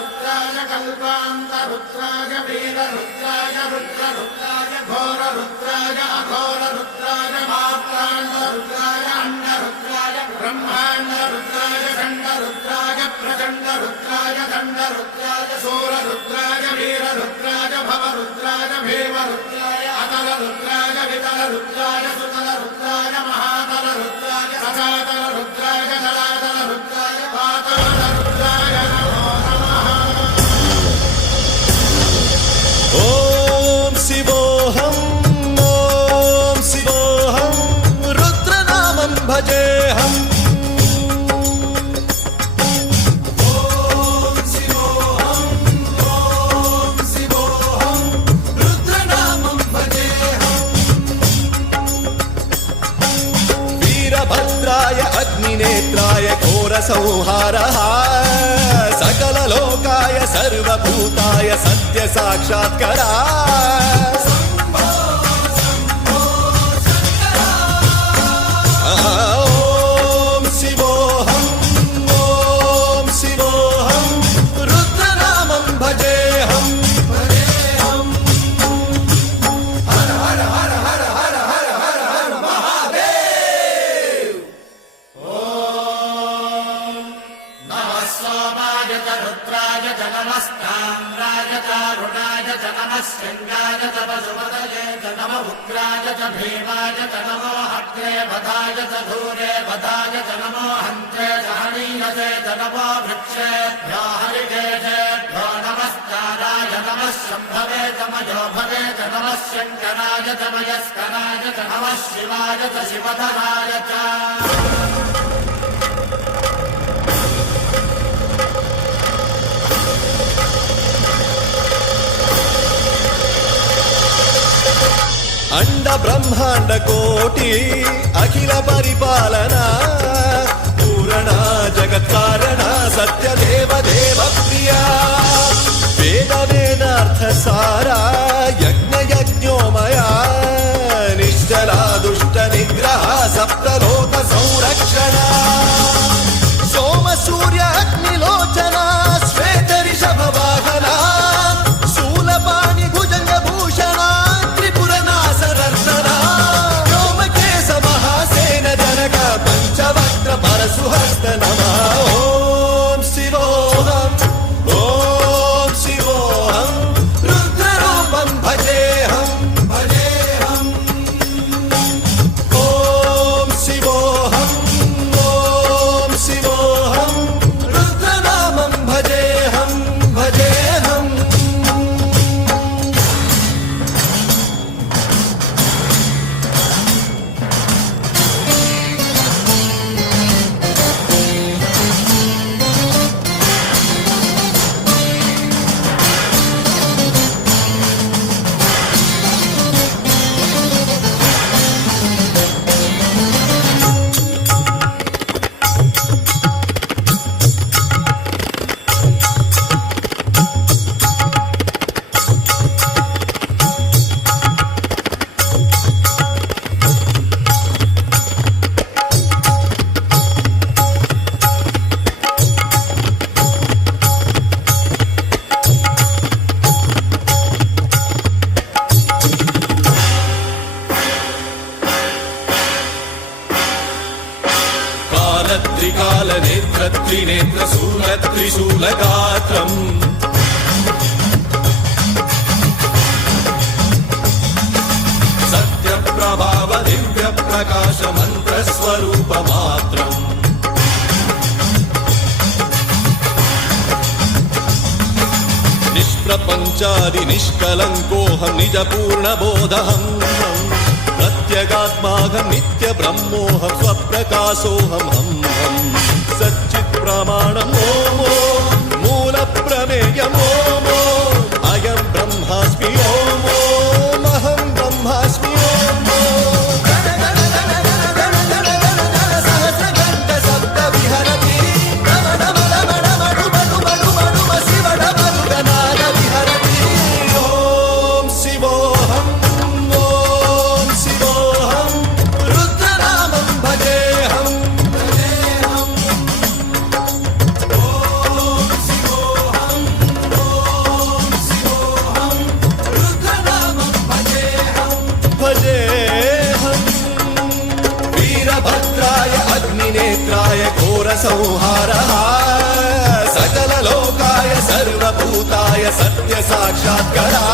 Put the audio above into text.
रुद्राय कल्पान्तरुद्राय वीररुद्राय रुद्ररुद्राय घोररुद्राय अघोररुद्राय मात्राण्डरुद्राय अण्डरुद्राय ब्रह्माण्डरुद्राय खण्डरुद्राय प्रचण्डरुद्राय दण्डरुद्राय शूररुद्राय वीररुद्राय भवरुद्राय भीमरुद्राय अतलरुद्राय वितलरुद्राय सुतलरुद्राय महातलरुद्राय सदातलरुद्राय जलातलरुद्राय पातालरुद्राय नमो नमः। ॐ शिवोऽहं रुद्रनामं भजेऽहम्। वीरभद्राय अग्निनेत्राय घोरसंहारः सकललोकाय सर्वभूताय सत्यसाक्षात्करा। ॐ शिवोऽहं रुद्रनामं भजेऽहम्। हर हर हर हर हर हर हर हर महादेव। नमः सोमाय च रुद्राय च नमस्ताम्राय च अरुणाय च नमः शृङ्गाय च पशुपतये च नमः उग्राय च भीमाय च नमो हत्रे वधाय च धूरे वधाय च नमो हन्त्रे च हनीयसे च नमो वृक्षेभ्यो हरिकेशेभ्यो नमस्काराय नमः शम्भवे च मयो भवे च नमः शङ्कराय च मयस्कराय च नमः शिवाय च शिवधराय च। अंड ब्रह्मांड कोटि अखिल परिपालना पूरणा जगत्कारणा सत्यदेव देव प्रिया वेद वेदार्थ सारा यज्ञ यज्ञोमया निश्चला दुष्ट निग्रह सप्तलोक संरक्षणा सोम सूर्य अग्निलोचना श्वेत ऋषभ वाहना शूलपाणि भुजंग भूषणा पंचवक्त्र परशुहस्त नमः। ॐ शिवोऽहं रुद्ररूपं भजेऽहम्। ॐ शिवोऽहं रुद्रनामं भजेऽहम्। त्रिकालनेत्र त्रिनेत्र शूलत्रिशूलगात्रम् सत्यप्रभाव दिव्यप्रकाश मन्त्रस्वरूपमात्रम् निष्प्रपञ्चादि निष्कलङ्कोऽहं निजपूर्णबोधहम् प्रत्यगात्माहं नित्य ब्रह्मोऽहं स्वप्रकाशोऽहं हं सच्चित् प्रमाणम् ॐ मूल प्रमेयम् ॐ अयं ब्रह्मास्मि ॐ अहं ब्रह्मास्मि घोर संहारः सकल लोकाय सर्वभूताय सत्य साक्षात्करः